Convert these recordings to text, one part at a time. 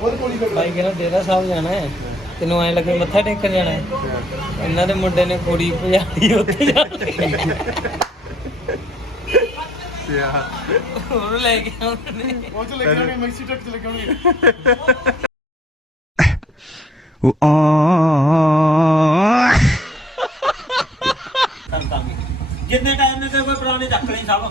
ਉਹਦੇ ਕੋਲ ਹੀ ਖੜੋ ਭਾਈ ਕਹਿੰਦਾ ਡੇਰਾ ਸਾਹਿਬ ਜਾਣਾ ਹੈ। ਤੈਨੂੰ ਐ ਲੱਗੇ ਮੱਥਾ ਟੇਕਣ ਜਾਣਾ ਹੈ। ਇਹਨਾਂ ਦੇ ਮੁੰਡੇ ਨੇ ਕੁੜੀ ਭਜਾਈ ਉੱਥੇ ਜਾ ਕੇ। ਉਹਨੂੰ ਲੈ ਕੇ ਆਉਂਦੇ ਨੇ। ਉਹ ਚ ਲੱਗੇ ਹੋਣੇ ਮੈਕਸੀ ਟਰੱਕ ਚ ਲੱਗੇ ਹੋਣੇ। ਜਿੰਨੇ ਟਾਈਮ ਦੇ ਤੇ ਕੋਈ ਪੁਰਾਣੇ ਚੱਕ ਲਈ ਸਭ?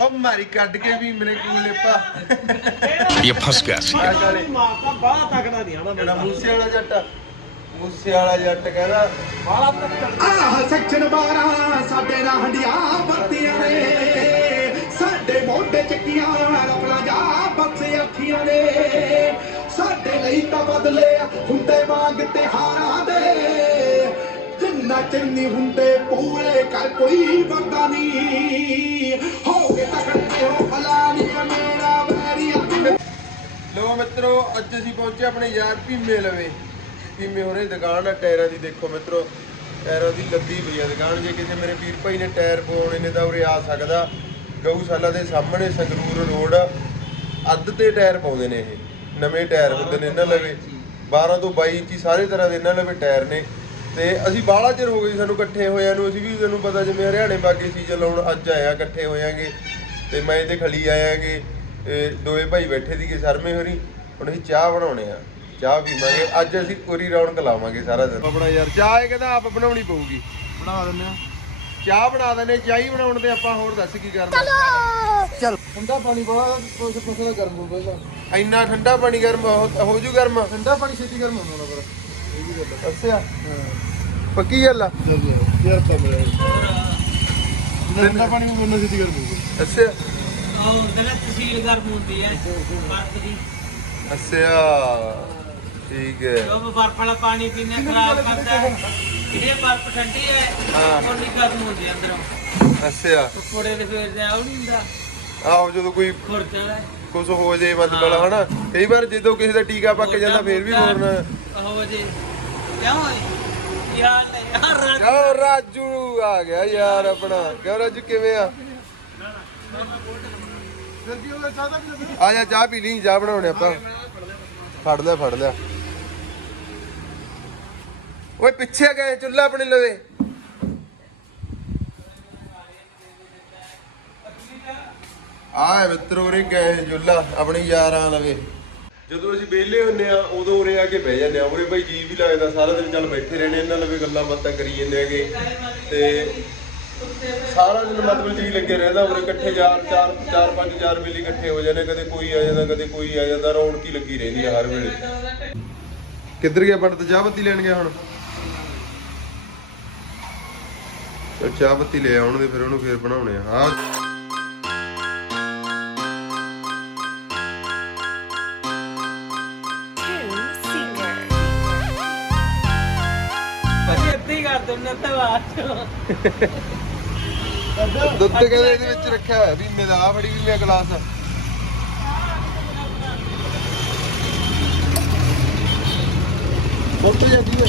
ਉਹ ਮਾਰੀ ਕੱਢ ਕੇ ਵੀ ਮੇਰੇ ਕੋਲ ਲੇਪਾ। ਇਹ ਫਸ ਗਿਆ ਸੀ। ਮਾਰਦਾ ਬਾਹ ਤੱਕਦਾ ਨਹੀਂ ਆਣਾ ਮੇਰਾ ਮੂਸੇ ਵਾਲਾ ਜੱਟ ਮੂਸੇ ਵਾਲਾ ਜੱਟ ਕਹਿੰਦਾ ਬਾਲਾ ਤੱਕ ਆਹ ਸੈਕਸ਼ਨ 12 ਸਾਡੇ ਨਾਲ ਹੰਡੀਆਂ ਵਰਤੀਆਂ ਨੇ। ਸਾਡੇ ਮੋਢੇ ਚੱਕੀਆਂ ਰਫਲਾ ਜਾ ਬੱਸੇ ਅੱਖੀਆਂ ਨੇ। ਸਾਡੇ ਲਈ ਤਾਂ ਬਦਲੇ ਹੁੰਦੇ ਵਾਂਗ ਤਿਹਾਰਾ ਚਿੰਨੀ ਹੁੰਦੇ ਪੂਰੇ ਕਰ ਕੋਈ ਬੰਦਾ ਨਹੀਂ ਹੋਗੇ ਤਕੜੇ ਹੋ ਭਲਾ ਮੇਰਾ ਵੈਰੀ ਲੋ ਮਿੱਤਰੋ, ਅੱਜ ਅਸੀਂ ਪਹੁੰਚੇ ਆਪਣੇ ਯਾਰ ਭੀਮੇ ਲਵੇ। ਭੀਮੇ ਹੋਰੇ ਦੁਕਾਨ ਆ, ਟਾਇਰਾਂ ਦੀ ਦੇਖੋ ਮਿੱਤਰੋ। ਟਾਇਰਾਂ ਦੀ ਲੱਦੀ ਪਈ ਆ ਦੁਕਾਨ, ਜੇ ਕਿਸੇ ਮੇਰੇ ਵੀਰ ਭਾਈ ਨੇ ਟਾਇਰ ਪਵਾਉਣੇ ਨੇ ਤਾਂ ਉਰੇ ਆ ਸਕਦਾ। ਗਊਸ਼ਾਲਾ ਦੇ ਸਾਹਮਣੇ ਸੰਗਰੂਰ ਰੋਡ, ਅੱਧ ਤੇ ਟਾਇਰ ਪਾਉਂਦੇ ਨੇ ਇਹ। ਨਵੇਂ ਟਾਇਰ ਹੁੰਦੇ ਨੇ ਇਹਨਾਂ ਲਵੇ। 12 ਤੋਂ 22 ਇੰਚੀ ਸਾਰੇ ਤਰ੍ਹਾਂ ਦੇ ਇਹਨਾਂ ਲਵੇ ਟਾਇਰ ਨੇ। ਤੇ ਅਸੀਂ ਬਾਹਲਾ ਚਿਰ ਹੋ ਗਏ ਸੀ ਸਾਨੂੰ ਇਕੱਠੇ ਹੋਇਆਂ ਨੂੰ ਅਸੀਂ ਵੀ ਤੁਹਾਨੂੰ ਪਤਾ ਜਿਵੇਂ ਹਰਿਆਣੇ ਬਾਗੇ ਸੀਜ਼ਨ ਲਾਉਣ ਅੱਜ ਆਇਆ ਇਕੱਠੇ ਹੋਇਆਂਗੇ ਤੇ ਮੈਂ ਤੇ ਖਲੀ ਆਇਆਂਗੇ ਦੋਵੇਂ ਭਾਈ ਬੈਠੇ ਸੀਗੇ ਸ਼ਰਮੇ ਹੋਰੀ ਹੁਣ ਅਸੀਂ ਚਾਹ ਬਣਾਉਣੇ ਆ ਚਾਹ ਪੀਵਾਂਗੇ ਅੱਜ ਅਸੀਂ ਪੂਰੀ ਰੌਣਕ ਲਾਵਾਂਗੇ ਸਾਰਾ ਦਿਨ। ਆਪਣਾ ਯਾਰ ਚਾਹ ਇਹ ਕਹਿੰਦਾ ਆਪ ਬਣਾਉਣੀ ਪਊਗੀ। ਬਣਾ ਦਿੰਦੇ ਆ। ਚਾਹ ਬਣਾ ਦਿੰਦੇ ਚਾਹ ਹੀ ਬਣਾਉਣ ਤੇ ਆਪਾਂ ਹੋਰ ਦੱਸ ਕੀ ਕਰਨਾ। ਠੰਡਾ ਪਾਣੀ ਬੜਾ ਕੁਛ ਕੁਛ ਗਰਮ ਹੋ ਪਹਿਲਾਂ ਇੰਨਾ ਠੰਡਾ ਪਾਣੀ ਗਰਮ ਹੋ ਜੂ ਗਰਮ? ਠੰਡਾ ਪਾਣੀ ਛੇਤੀ ਗਰਮ ਨਾ ਪਰ ਗੱਲ ਆ ਅੱਛਾ ਪੱਕੀ ਗੱਲ ਆ? ਚੱਲ ਯਾਰ ਯਾਰ ਤਾਂ ਮੇਰਾ ਠੰਡਾ ਪਾਣੀ ਵੀ ਮੈਨੂੰ ਛੇਤੀ ਗਰਮ ਹੋਊਗਾ। ਅੱਛਾ ਉਹ ਹੁੰਦੇ ਨੇ ਤਹਿਸੀਲ ਗਰਮ ਹੁੰਦੀ ਹੈ ਬਰਫ ਦੀ। ਅੱਛਾ ਠੀਕ ਹੈ। ਜੋ ਬਰਫ ਵਾਲਾ ਪਾਣੀ ਪੀਣਾ ਖਰਾਬ ਕਰਦਾ ਹੈ। ਇਹ ਬਰਫ ਠੰਡੀ ਹੈ ਹਾਂ। ਉਹ ਨਹੀਂ ਗਰਮ ਹੁੰਦੀ ਅੰਦਰੋਂ। ਅੱਛਾ ਕੋੜੇ ਦੇ ਫੇਰਦੇ ਆ ਉਹ ਨਹੀਂ ਹੁੰਦਾ। ਆਹੋ ਜਦੋਂ ਕੋਈ ਖੁਰਚਾ ਹੈ। ਕੁਝ ਹੋ ਜੇ ਮਤਲਬ ਹਨਾ? ਕਈ ਵਾਰ ਜਦੋਂ ਕਿਸੇ ਦਾ ਟੀਕਾ ਪੱਕ ਜਾਂਦਾ ਫੇਰ ਵੀ ਮੋਰਨਾ ਉਹ ਜੇ। ਕਿਉਂ ਹੋਏ ਯਾਰ ਨਹੀਂ, ਯਾਰ ਰਾਜ। ਕਿਉਂ ਰਾਜੂ ਆ ਗਿਆ ਯਾਰ ਆਪਣਾ? ਕਿਉਂ ਰਾਜੂ, ਕਿਵੇਂ ਆ? ਆ ਜਾ, ਚਾਹ ਪੀ ਲਈ, ਚਾਹ ਬਣਾਉਣੇ ਆਪਾਂ। ਫੜ ਲਿਆ ਫੜ ਲਿਆ। ਓਏ, ਪਿੱਛੇ ਗਏ, ਚੁੱਲ੍ਹਾ ਆਪਣੇ ਲਵੇ। ਆ ਮਿੱਤਰੋ, ਉਰੇ ਗਏ ਚੁੱਲ੍ਹਾ, ਆਪਣੇ ਯਾਰਾਂ ਲਵੇ। ਜਦੋਂ ਅਸੀਂ ਵਿਹਲੇ ਹੁੰਨੇ ਆ, ਉਦੋਂ ਉਰੇ ਆ ਕੇ ਬਹਿ ਜਾਂਦੇ ਆ। ਉਰੇ ਭਾਈ ਜੀ ਵੀ ਲੱਗਦਾ, ਸਾਰਾ ਦਿਨ ਚੱਲ ਬੈਠੇ ਰਹਿਣੇ ਇਹਨਾਂ ਲਵੇ ਗੱਲਾਂ ਬਾਤਾਂ ਕਰੀ ਜਾਂਦੇ ਹੈਗੇ। ਤੇ ਸਾਰਾ ਦਿਨ ਮਤਲਬ ਜੀ ਲੱਗੇ ਰਹਿੰਦਾ, ਉਰੇ ਇਕੱਠੇ ਚਾਰ ਚਾਰ ਚਾਰ, ਪੰਜ, ਚਾਰ ਵੇਲੇ ਇਕੱਠੇ ਹੋ ਜਾਂਦੇ ਕਦੇ ਕੋਈ ਆ ਜਾਂਦਾ, ਕਦੇ ਕੋਈ ਆ ਜਾਂਦਾ, ਰੌਣਕ ਹੀ ਲੱਗੀ ਰਹਿੰਦੀ ਆ ਹਰ ਵੇਲੇ। ਕਿੱਧਰ ਗਿਆ ਪੰਡਤ? ਚਾਹ ਬੱਤੀ ਲੈਣ ਗਿਆ ਹੁਣ? ਚਾਹ ਬੱਤੀ ਲੈ ਆਉਣ ਫਿਰ ਉਹਨੂੰ ਫੇਰ ਬਣਾਉਣੇ ਆ। ਆ ਬਾਅਦ ਚੋਂ ਦੁੱਧ ਕਹਿੰਦੇ ਇਹਦੇ ਵਿੱਚ ਰੱਖਿਆ ਹੋਇਆ ਵੀ ਮੇਰਾ ਆ ਫੜੀ ਵੀ ਮੇਰਾ ਗਲਾਸ ਫੁੱਟ ਜਾਂਦੀ ਹੈ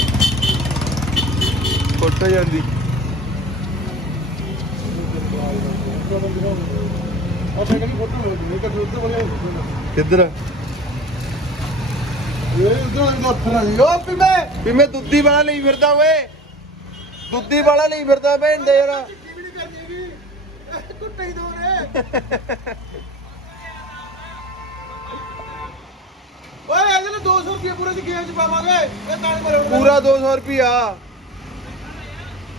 ਫੁੱਟ ਜਾਂਦੀ। ਉਹ ਸਾਈਕਲ ਦੀ ਫੋਟੋ ਹੋ ਗਈ ਕਿ ਉੱਧਰ ਵਾਲੇ ਕਿੱਧਰ? ਇਹ ਉਧਰ ਦਾ ਫਰਾ ਪਿਮੇ! ਵੀ ਮੈਂ ਦੁੱਧੀ ਵਾਲਾ ਲਈ ਫਿਰਦਾ ਓਏ। ਦੁੱਧੀ ਵਾਲਾ ਨਹੀਂ ਫਿਰਦਾ ਭੈਣ ਦੇ ਯਾਰ। ਪੂਰਾ 200 ਰੁਪਿਆ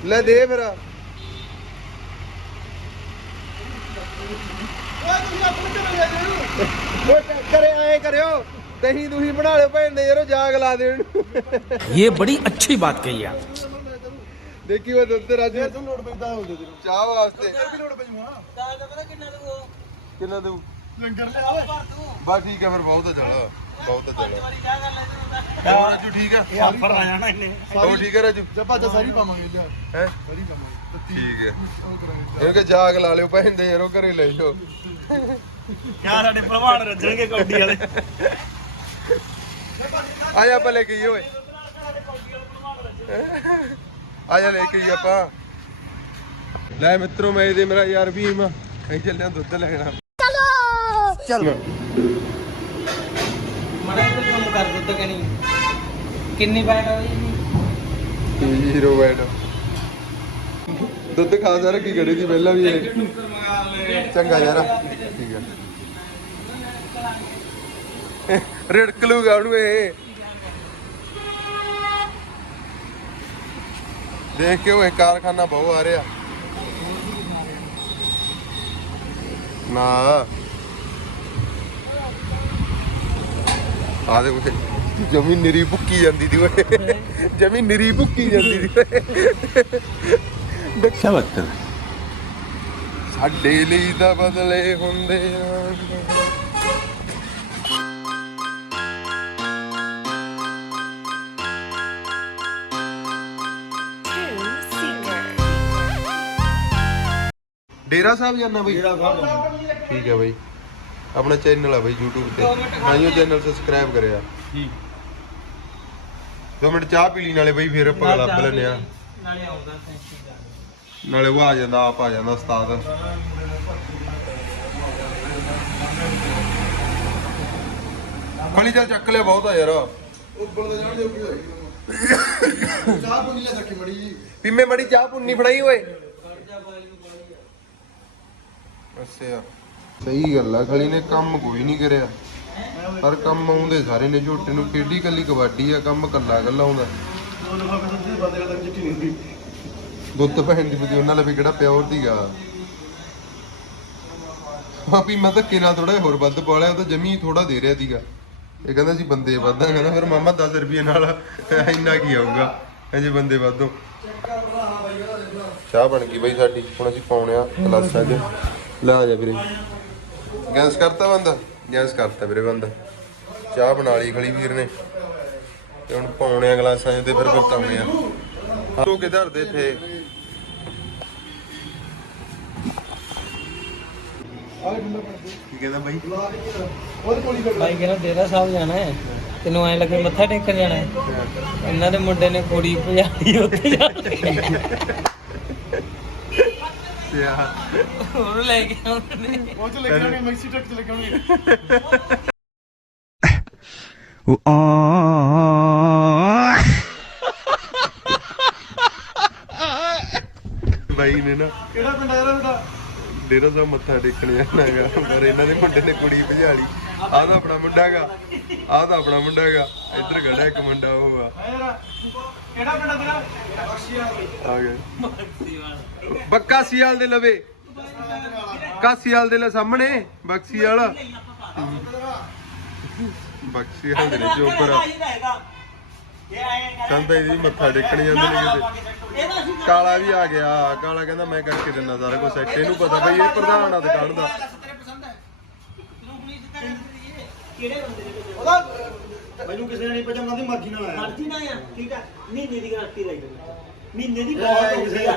ਲੈ ਦੇ ਫਿਰ। ਓਏ ਤੁਸੀਂ ਕਰਿਓ। ਦਹੀਂ ਦੁਹੀ ਬਣਾ ਲਿਓ ਭੈਣ ਦੇ ਯਾਰੋ ਜਾਗ ਲਾ ਦੇਣ। ਇਹ ਬੜੀ ਅੱਛੀ ਬਾਤ ਕਹੀ ਆ। ਦੇਖੀ ਉਹ ਦੁੱਧ ਰਾਜੂ। ਤੁਹਾਨੂੰ ਲੋੜ ਪੈਂਦਾ ਹੁੰਦੇ ਤੈਨੂੰ। ਚਾਹ ਵਾਸਤੇ। ਵੀ ਲੋੜ ਪਈ ਹਾਂ ਦਾਲ ਦਾ ਪਤਾ ਕਿੰਨਾ ਦਊ ਕਿੰਨਾ ਦਊ? ਲੰਗਰ ਲਿਆ ਓਏ ਬਸ ਠੀਕ ਹੈ ਫਿਰ ਬਹੁਤ ਆ ਚੱਲ। ਬਹੁਤ ਆ ਚੱਲ। ਹੋਰ ਰਾਜੂ ਠੀਕ ਆ? ਇਹ ਆਫਰ ਆ ਜਾਣਾ ਇਹਨੇ। ਹੋਰ ਠੀਕ ਹੈ ਰਾਜੂ? ਜੱਪਾ ਤਾਂ ਸਾਰੀ ਪਾਵਾਂਗੇ ਲਿਆ ਹੈ? ਸਾਰੀ ਪਾਵਾਂਗੇ। ਠੀਕ ਹੈ ਇਹ ਕਿ ਜਾਗ ਲਾ ਲਿਓ ਪੈਂਦੇ ਯਾਰੋ ਘਰੇ ਲੈ ਜਾਓ। ਕਿਆ ਸਾਡੇ ਭਲਵਾਨ ਰੱਜਣਗੇ ਕੌਡੀ ਵਾਲੇ। ਆ ਜਾ ਆਪਾਂ ਲੈ ਕੇ ਓਏ। ਆ ਜਾ ਲੈ ਕੇ ਆਪਾਂ। ਲੈ ਮਿੱਤਰੋ ਮੈਂ ਇਹਦੇ ਮੇਰਾ ਯਾਰ ਭੀਮ। ਅਸੀਂ ਚੱਲਿਆ ਦੁੱਧ ਲੈਣਾ। ਚੱਲ। ਮੜਾ ਤੇ ਕੰਮ ਕਰ ਦਿੱਤਾ ਕਿ ਨਹੀਂ। ਕਿੰਨੀ ਬੈਟ ਆ ਜੀ ਹੀਰੋ ਬੈਡ ਦੁੱਧ ਖਾ ਸਾਰਾ ਕੀ ਗੜੀ ਦੀ ਪਹਿਲਾਂ ਵੀ ਇਹ ਚੰਗਾ ਯਾਰ। ਠੀਕ ਹੈ ਰਿੜਕ ਲੂਗਾ ਉਹਨੂੰ ਇਹ। ਦੇਖ ਕੇ ਉਹ ਕਾਰਖਾਨਾ ਬਹੁ ਆ ਰਿਹਾ। ਨਾ। ਆ ਦੇ ਉਹ ਜਮੀ ਨਰੀ ਭੁੱਕੀ ਜਾਂਦੀ ਦੀ ਓਏ। ਜਮੀ ਨਰੀ ਭੁੱਕੀ ਜਾਂਦੀ ਦੀ ਦੇਖਿਆ ਬੱਤਰ ਸਾਡੇ ਲਈ ਤਾਂ ਬਦਲੇ ਹੁੰਦੇ ਆ। ਡੇਰਾ ਸਾਹਿਬ ਜਾਣਾ ਬਈ? ਠੀਕ ਹੈ ਬਈ। ਆਪਣਾ ਚੈਨਲ ਆ ਬਈ YouTube ਤੇ। ਆਈਓ ਚੈਨਲ ਸਬਸਕ੍ਰਾਈਬ ਕਰਿਆ। ਦੋ ਮਿੰਟ ਚਾਹ ਪੀ ਲਈ ਨਾਲੇ ਬਈ ਫਿਰ ਆਪਾਂ ਲੱਭ ਲੈਨੇ ਆ ਨਾਲੇ ਆਉਂਦਾ ਸੈਂਸੀ ਨਾਲੇ ਉਹ ਆ ਜਾਂਦਾ ਆਪ ਆ ਜਾਂਦਾ ਉਸਤਾਦ। ਖਲੀ ਚੱਲ ਚੱਕ ਲਿਆ ਬਹੁਤ ਆ ਯਾਰ। ਉੱਬਲ ਦਾ ਜਾਣ ਜੋਗੀ ਹੋਈ। ਚਾਹ ਪੁੰਨੀ ਲੈ ਸਕੀ ਮੜੀ ਜੀ। ਪੀਮੇ ਮੜੀ ਚਾਹ ਪੁੰਨੀ ਫੜਾਈ ਓਏ। ਅੱਛਾ ਸਹੀ ਗੱਲ ਆ ਖਲੀ ਨੇ ਕੰਮ ਕੋਈ ਨਹੀਂ ਕਰਿਆ। ਪਰ ਕੰਮ ਆਉਂਦੇ ਸਾਰੇ ਨੇ ਝੋਟੇ ਨੂੰ, ਕਿੱਡੀ ਕੱਲੀ ਕਬੱਡੀ ਆ, ਕੰਮ ਕੱਲਾ ਕੱਲਾ ਆਉਂਦਾ। ਦੁੱਧ ਭੈਣ ਦੀ ਬਦੀ ਉਹਨਾਂ ਲਈ ਕਿਹੜਾ ਪਿਓਰ ਦੀਗਾ ਆਪੀ ਮੈਂ ਧੱਕੇ ਨਾਲ ਥੋੜਾ ਹੋਰ ਵੱਧ ਪਾਲਿਆ ਉਹ ਤਾਂ ਜਮੀ ਥੋੜਾ ਦੇ ਰਿਹਾ ਸੀਗਾ। ਇਹ ਕਹਿੰਦਾ ਸੀ ਬੰਦੇ ਵਾਧਾ ਕਹਿੰਦਾ, ਫਿਰ ਮਾਮਾ 10 ਰੁਪਏ ਨਾਲ ਇੰਨਾ ਕੀ ਆਊਗਾ? ਅਜੇ ਬੰਦੇ ਵਾਧੋ। ਚਾਹ ਬਣ ਗਈ ਬਈ ਸਾਡੀ, ਹੁਣ ਅਸੀਂ ਪਾਉਣੇ ਆ ਗਲਾਸਾਂ 'ਚ। ਲੈ ਜਾ ਵੀਰੇ। ਗੈਸ ਕਰਤਾ ਬੰਦਾ? ਗੈਸ ਕਰਤਾ ਵੀਰੇ ਬੰਦਾ। ਚਾਹ ਬਣਾ ਲਈ ਖਲੀ ਵੀਰ ਨੇ। ਤੇ ਹੁਣ ਪਾਉਣੇ ਆ ਗਲਾਸਾਂ 'ਚ ਤੇ ਫਿਰ ਵਰਤਾਉਣੇ ਆ। ਤੋ ਕਿਧਰ ਦੇ ਥੇ ਕੀ ਕਹਿੰਦਾ ਬਾਈ? ਭਾਈ ਕਹਿੰਦਾ ਡੇਰਾ ਸਾਹਿਬ ਜਾਣਾ ਹੈ। ਤੈਨੂੰ ਐ ਲੱਗੇ ਮੱਥਾ ਟੇਕਣ ਜਾਣਾ ਹੈ। ਇਹਨਾਂ ਦੇ ਮੁੰਡੇ ਨੇ ਕੁੜੀ ਭਜਾਈ ਉੱਥੇ ਜਾ ਕੇ। ਯਾ ਉਹਨੂੰ ਲੈ ਕੇ ਆਉਂਦੇ ਨੇ। ਉਹ ਚ ਲੱਗੇ ਹੋਣੇ ਮੈਕਸੀ ਟੱਕ ਚ ਲੱਗੇ ਹੋਣੇ। ਬਾਈ ਨੇ ਨਾ ਕਿਹੜਾ ਪਿੰਡ ਆ ਇਹਦਾ? ਬੇਟਾ ਡੇਰਾ ਸਾਹਿਬ ਮੱਥਾ ਟੇਕਣ ਜਾਣਾ ਹੈਗਾ ਪਰ ਇਹਨਾਂ ਦੇ ਮੁੰਡੇ ਨੇ ਕੁੜੀ ਭਜਾ ਲਈ। ਆਹ ਤਾਂ ਆਪਣਾ ਮੁੰਡਾ ਹੈਗਾ ਆਹ ਤਾਂ ਆਪਣਾ ਮੁੰਡਾ ਹੈਗਾ। ਇੱਧਰ ਖੜਾ ਇੱਕ ਮੁੰਡਾ ਉਹ ਆ। ਕਿਹੜਾ ਪਿੰਡ ਤੇਰਾ? ਗਿਆ। ਬੱਕਾ ਸਿਆਲ ਦੇ ਲਵੇ। ਕਾਸੀਆਲ ਦੇ ਲੈ ਸਾਹਮਣੇ ਬਕਸੀ ਵਾਲਾ ਬਕਸੀ ਵਾਲੇ ਨੇ ਚੋਪਰ ਸੰਤਾ ਜੀ ਮੱਥਾ ਟੇਕਣ ਜਾਂਦੇ ਨੇ ਕਿਤੇ। ਕਾਲਾ ਵੀ ਆ ਗਿਆ ਕਾਲਾ ਕਹਿੰਦਾ ਮੈਂ ਕਰਕੇ ਦਿੰਦਾ ਸਾਰਾ ਕੁਝ ਸੈੱਟ ਇਹਨੂੰ ਪਤਾ ਬਈ ਇਹ ਪ੍ਰਧਾਨ ਆ ਦੁਕਾਨ ਦਾ। ਮੈਨੂੰ ਕਿਸੇ ਨੇ ਨਹੀਂ ਪਛਾਣ ਦੀ ਮਰਜ਼ੀ ਨਾਲ ਆਇਆ। ਮਰਜ਼ੀ ਨਾ ਆ ਠੀਕ ਆ। ਮਹੀਨੇ ਦੀ ਗਾਰੰਟੀ ਲਈ ਮਹੀਨੇ ਦੀ ਬਹੁਤ ਹੁੰਦੀ ਕਿਸੇ ਆ।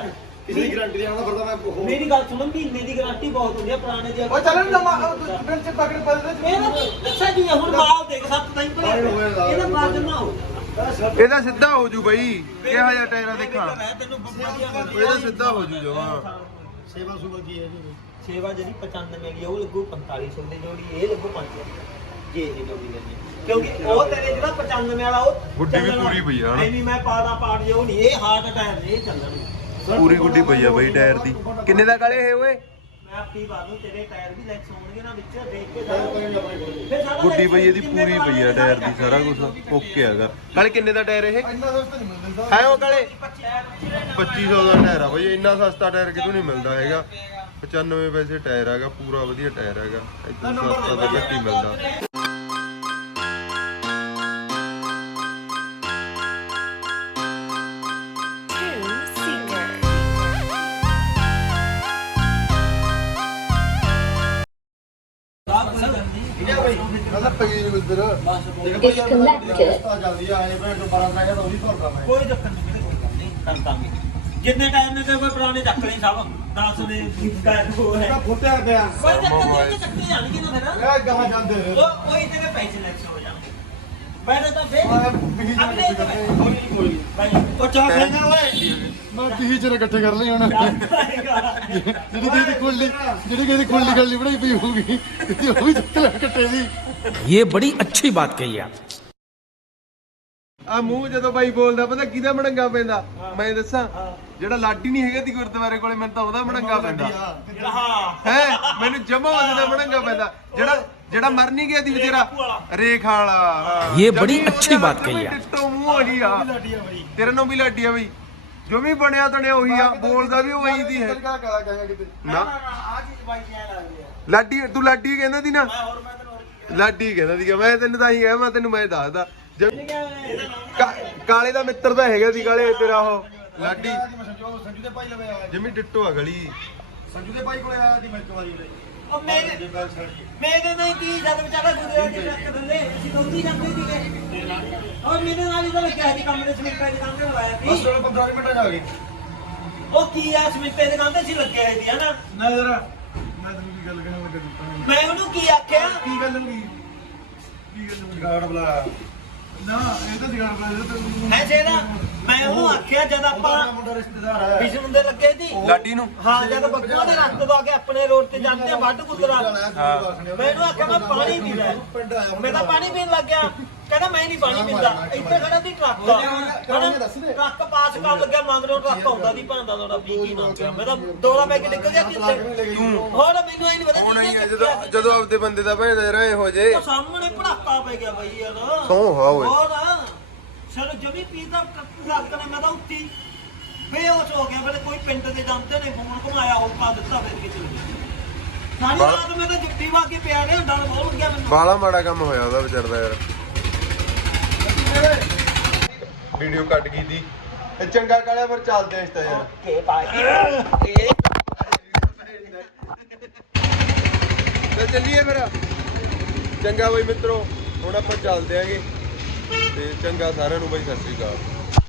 ਕਿਸੇ ਦੀ ਗਾਰੰਟੀ ਦੇਣਾ ਫਿਰ ਤਾਂ ਮੈਂ ਉਹ। ਮੇਰੀ ਗੱਲ ਸੁਣੋ ਮਹੀਨੇ ਦੀ ਗਾਰੰਟੀ ਬਹੁਤ ਹੁੰਦੀ ਆ ਪੁਰਾਣੇ ਦੀ ਉਹ ਚੱਲ ਨਾ ਪਿੰਡ ਚ ਪਕੜ ਪਾ ਦੇ ਇਹ ਨਾ ਦੱਸਿਆ ਜੀ ਹੁਣ ਮਾਲ ਦੇਖ ਸੱਤ ਤਾਂ ਹੀ ਲਾ। ਇਹਦਾ ਬਾਦ ਨਾ ਹੋ ਇਹਦਾ ਸਿੱਧਾ ਹੋ ਜੂ ਬਈ। ਕਿਹਾ ਜਿਹਾ ਟਾਇਰਾਂ ਦੇਖਾਂ। ਤੈਨੂੰ ਬੰਬਾ ਇਹਦਾ ਸਿੱਧਾ ਹੋ ਜੂ ਜਵਾ ਸੇਵਾ ਸੁਭਾ ਕੀ ਹੈ ਜੀ? ਸੇਵਾ ਜਿਹੜੀ 95 ਦੀ ਆ, ਉਹ ਲੱਗੂ 4500 ਦੀ ਜੋੜੀ ਇਹ ਲੱਗੂ 5000 ਜੀ ਇਹ ਜੋੜੀ ਲੈਣੀ ਕਿਉਂਕਿ ਉਹ ਤੇਰੇ ਜਿਹੜਾ 95 ਵਾਲਾ ਉਹ ਗੁੱਡੀ ਵੀ ਚੱਲਣਾ। ਪੂਰੀ ਪਈ ਆ। ਨਹੀਂ ਨਹੀਂ ਮੈਂ ਪਾਦਾ ਪਾੜ ਜੇ ਉਹ ਨਹੀਂ ਇਹ ਹਾਰਡ ਟਾਇਰ ਨੇ ਇਹ ਚੱਲਣਗੇ ਪੂਰੀ ਗੁੱਡੀ ਪਈ ਆ ਬਈ ਟਾਇਰ ਦੀ। ਕਿੰਨੇ ਦਾ ਕਾਲੇ ਇਹ ਓਏ? ਆਪੀ ਬਾਤ ਨੂੰ ਤੇਰੇ ਟਾਇਰ ਵੀ ਲੈਕਸ ਹੋਣਗੇ ਨਾ ਵਿੱਚ ਦੇਖ ਕੇ ਜਾ। ਫਿਰ ਸਾਰਾ ਗੁੱਡੀ ਪਈ ਇਹਦੀ ਪੂਰੀ ਪਈ ਆ ਟਾਇਰ ਦੀ ਸਾਰਾ ਕੁਝ ਓਕੇ ਹੈਗਾ ਕਾਲੇ ਕਿੰਨੇ ਦਾ ਟਾਇਰ ਇਹ? ਇੰਨਾ ਸਸਤਾ ਨਹੀਂ ਮਿਲਦਾ ਹੈ ਉਹ ਕਾਲੇ। 2500 ਦਾ ਟਾਇਰ ਆ ਬਈ ਇੰਨਾ ਸਸਤਾ ਟਾਇਰ ਕਿਤੋਂ ਨਹੀਂ ਮਿਲਦਾ ਹੈਗਾ। 95 ਪੈਸੇ ਟਾਇਰ ਹੈਗਾ ਪੂਰਾ ਵਧੀਆ ਟਾਇਰ ਹੈਗਾ। ਇਦਾਂ ਸਸਤਾ ਤਾਂ ਘੱਟ ਹੀ ਮਿਲਦਾ। Disconnected. ਰਸਤਾ ਜਲਦੀ ਆਏ ਭੈਣ ਤੋਂ 12 ਪੈ ਗਿਆ ਤਾਂ ਉਹ ਵੀ ਭਰਦਾ ਮੈਂ। ਕੋਈ ਚੱਕਰ ਨਹੀਂ ਵੀਰੇ, ਕੋਈ ਗੱਲ ਨਹੀਂ ਕਰ ਦਾਂਗੇ। ਜਿੰਨੇ ਟਾਈਮ ਨੇ ਤੇ ਕੋਈ ਪੁਰਾਣੇ ਚੱਕ ਲਈ ਸਭ 10 ਦੇ ਗਾਇਬ ਹੋ। ਹੈ ਫੁੱਟਿਆ ਪਿਆ। ਕੋਈ ਚੱਕਰ ਨਹੀਂ ਤੇ ਚੱਕੇ ਜਾਣਗੇ ਨਾ ਫਿਰ। ਇਹ ਗਾਹਾਂ ਜਾਂਦੇ। ਰਹੇ ਉਹ ਕੋਈ ਤੇਰੇ ਪੈਸੇ ਲੈਕਸ ਹੋ ਜਾਣਗੇ। ਮੈਂ ਤਾਂ ਫੇਰ ਮੈਂ ਵੀ ਜਾਣਾ ਅਗਲੇ ਤੇ ਕੋਈ ਕੋਈ ਭਾਈ ਉਹ ਚਾਹ ਖਾਏਗਾ ਓਏ ਮੈਂ ਤੀਹ ਚਿਰ ਇਕੱਠੇ ਕਰ ਲਈ ਹੁਣ ਜਿਹੜੀ ਕਿਸੇ ਦੀ ਕੁੰਡਲੀ ਜਿਹੜੀ ਕਿਸੇ ਦੀ ਕੁੰਡਲੀ ਗੱਲੀ ਬਣਾਈ ਪਈ ਹੋਊਗੀ ਤੇ ਉਹ ਵੀ ਚੱਕ ਲੈ ਕੱਟੇ ਦੀ ये बड़ी अच्छी बात कही आप ਆ ਮੂੰਹ ਜਦੋਂ ਬਾਈ ਬੋਲਦਾ ਪਤਾ ਕਿਹਦਾ ਮੜੰਗਾ ਪੈਂਦਾ ਮੈਂ ਦੱਸਾਂ ਜਿਹੜਾ ਲਾਡੀ ਨਹੀਂ ਹੈਗਾ ਦੀ ਗੁਰਦੁਆਰੇ ਕੋਲੇ ਮੈਨੂੰ ਤਾਂ ਉਹਦਾ ਮੜੰਗਾ ਪੈਂਦਾ ਹਾਂ ਹੈ ਮੈਨੂੰ ਜਮਾ ਉਹਦਾ ਮੜੰਗਾ ਪੈਂਦਾ ਜਿਹੜਾ ਜਿਹੜਾ ਮਰ ਨਹੀਂ ਗਿਆ ਦੀ ਵਿਚਾਰਾ ਰੇਖ ਵਾਲਾ। ਹਾਂ। ਇਹ ਜਮੀ ਬੜੀ ਉਹਦਾ ਅੱਛੀ ਬਾਤ ਕਹੀ ਆ। ਡਿੱਟੋ ਮੂੰਹ ਵਾਲੀ ਆ। ਤੇਰਾ ਨਾਮ ਵੀ ਲਾਡੀ ਆ ਬਈ। ਜੋ ਵੀ ਬਣਿਆ ਤਣਿਆ ਉਹੀ ਆ ਬੋਲਦਾ ਵੀ ਉਹ ਦੀ ਹੈ। ਨਾ। ਆ ਚੀਜ਼ ਬਾਈ ਐ ਲੱਗ ਰਿਹਾ ਲਾਡੀ ਤੂੰ ਲਾਡੀ ਕਹਿੰਦਾ ਦੀ ਨਾ? ਮੈਂ ਹੋਰ ਮੈਂ ਤੈਨੂੰ ਹੋਰ ਕੀ ਲਾਡੀ ਕਹਿੰਦਾ ਸੀਗਾ ਮੈਂ ਤੈਨੂੰ ਤਾਂ ਹੀ ਕਿਹਾ ਮੈਂ ਤੈਨੂੰ ਮੈਂ ਦੱਸਦਾ। ਜਦ- ਕਾ- ਕਾਲੇ ਦਾ ਮਿੱਤਰ ਤਾਂ ਹੈਗਾ ਸੀ ਕਾਲੇ ਤੇਰਾ ਉਹ। ਲਾਡੀ। ਸੰਜੂ ਸੰਜੂ ਦੇ ਭਾਈ ਲਵੇ ਆਇਆ ਜਮੀ ਡਿੱਟੋ ਆ ਗਲੀ। ਸੰਜੂ ਦੇ ਭਾਈ ਕੋਲੇ ਆਇਆ ਸੀ ਮੈਂ ਇੱਕ ਵਾਰੀ ਉਰੇ ਉਹ ਮੇਰੇ ਮੇਰੇ ਨਾਲ ਕੀ ਜਦ ਵਿਚਾਰਾ ਗੁਜ਼ਰਿਆ ਕਿ ਰੱਖ ਦਿੰਦੇ ਅਸੀਂ ਦੋਤੀ ਜਾਂਦੇ ਸੀਗੇ। ਔਰ ਮੇਰੇ ਨਾਲ ਹੀ ਤਾਂ ਲੱਗਿਆ ਸੀ ਕੰਮ ਦੇ ਸਮਿੱਟੇ ਦੇ ਕੰਮ ਤੇ ਲਵਾਇਆ ਬਸ ਸੀ ਚਲੋ 15 ਮਿੰਟਾਂ ਚ ਆ ਗਈ ਉਹ ਕੀ ਆ ਸਮਿੱਟੇ ਦੇ ਕੰਮ ਤੇ ਸੀ ਲੱਗਿਆ ਸੀ ਹਨਾ? ਨਾ ਜਰਾ ਮੈਂ ਤੈਨੂੰ ਕੀ ਗੱਲ ਕਹਿਣਾ ਲੱਗਾ ਦਿੱਤਾ ਮੈਂ ਉਹਨੂੰ ਕੀ ਆਖਿਆ? ਕੀ ਗੱਲ ਹੋ ਗਈ ਕੀ ਗੱਲ ਹੋ ਗਈ ਗਾੜ ਬੁਲਾਇਆ। ਨਾ ਇਹ ਤਾਂ ਜਗਾੜ ਬੁਲਾਇਆ ਤੈਨੂੰ। ਹੈ ਜਿਹੜਾ ਮੈਂ ਉਹਨੂੰ ਆਖਿਆ ਜਦ ਆਪਾਂ ਮੁੰਡਾ ਰਿਸ਼ਤੇਦਾਰ ਆਇਆ ਵਿਸ਼ਨ ਦੇ ਲੱਗੇ ਸੀ। ਲਾਡੀ ਨੂੰ? ਹਾਂ ਜਦ ਬੱਗੂਆਂ ਦੇ ਰਸਤੇ ਤੋਂ ਆ ਕੇ ਆਪਣੇ ਰੋਡ ਤੇ ਜਾਂਦੇ ਆ ਵੱਢ ਕੁੱਤਰਾ। ਮੈਂ ਇਹਨੂੰ ਆਖਿਆ ਮੈਂ ਪਾਣੀ ਪੀਣਾ ਹੈ। ਪਿੰਡ ਆਇਆ ਮੈਂ ਤਾਂ ਪਾਣੀ ਪੀਣ ਲੱਗ ਗਿਆ ਕਹਿੰਦਾ ਮੈਂ ਨਹੀਂ ਪਾਣੀ ਪੀਂਦਾ। ਇੱਥੇ ਖੜਾ ਦੀ ਟਰੱਕ। ਹਨਾ? ਟਰੱਕ ਪਾਸ ਕਰਨ ਲੱਗਿਆ ਮਗਰੋਂ ਟਰੱਕ ਆਉਂਦਾ ਦੀ ਭਾਂਦਾ ਤੁਹਾਡਾ ਪੀ ਕੀ ਨਾ ਪਿਆ ਮੈਂ ਤਾਂ ਦੋਰਾ ਪੈ ਕੇ ਨਿਕਲ ਗਿਆ ਕਿੱਥੇ? ਹੋਰ ਮੈਨੂੰ ਇਹ ਨਹੀਂ ਪਤਾ ਹੁਣ ਹੀ ਜਦੋਂ ਜਦੋਂ ਆਪਦੇ ਬੰਦੇ ਦਾ ਭੈਣ ਰਹੇ ਹੋ ਜੇ। ਉਹ ਸਾਹਮਣੇ ਪੜਾਕਾ ਪੈ ਗਿਆ ਬਈ ਯਾਰ। ਸੌਂ ਹਾਂ ਓਏ। ਹੋਰ ਚਲੋ ਜਮੀ ਪੀਤਾ ਟਰੱਕ ਨੇ ਮੈਂ ਤਾਂ ਉੱਤੀ ਬੇਹੋਸ਼ ਹੋ ਗਿਆ ਫਿਰ ਕੋਈ ਪਿੰਡ ਦੇ ਜਾਂਦੇ ਨੇ ਫੋਨ ਘੁਮਾਇਆ ਹੋਕਾ ਦਿੱਤਾ ਫਿਰ ਕੇ ਚਲੇ ਗਏ ਸਾਰੀ ਰਾਤ ਮੈਂ ਤਾਂ ਜੁੱਤੀ ਵਾ ਕੇ ਪਿਆ ਰਿਹਾ ਡਰ ਬਹੁਤ ਗਿਆ ਮੈਨੂੰ। ਬਾਲਾ ਮਾੜਾ ਕੰਮ ਹੋਇਆ ਉਹਦਾ ਵਿਚਾਰ ਦਾ ਯਾਰ। ਵੀਡੀਓ ਕੱਟ ਗਈ ਦੀ। ਇਹ ਚੰਗਾ ਕਾਲਿਆ ਫਿਰ ਚੱਲਦੇ ਇਸ ਤਾਂ ਯਾਰ ਕੇ ਭਾਈ ਤੇ ਚੱਲੀਏ ਫਿਰ। ਚੰਗਾ ਬਈ ਮਿੱਤਰੋ ਹੁਣ ਆਪਾਂ ਚੱਲਦੇ ਆਂਗੇ। ਤੇ ਚੰਗਾ ਸਾਰਿਆਂ ਨੂੰ ਬਈ ਸਤਿ ਸ੍ਰੀ ਅਕਾਲ।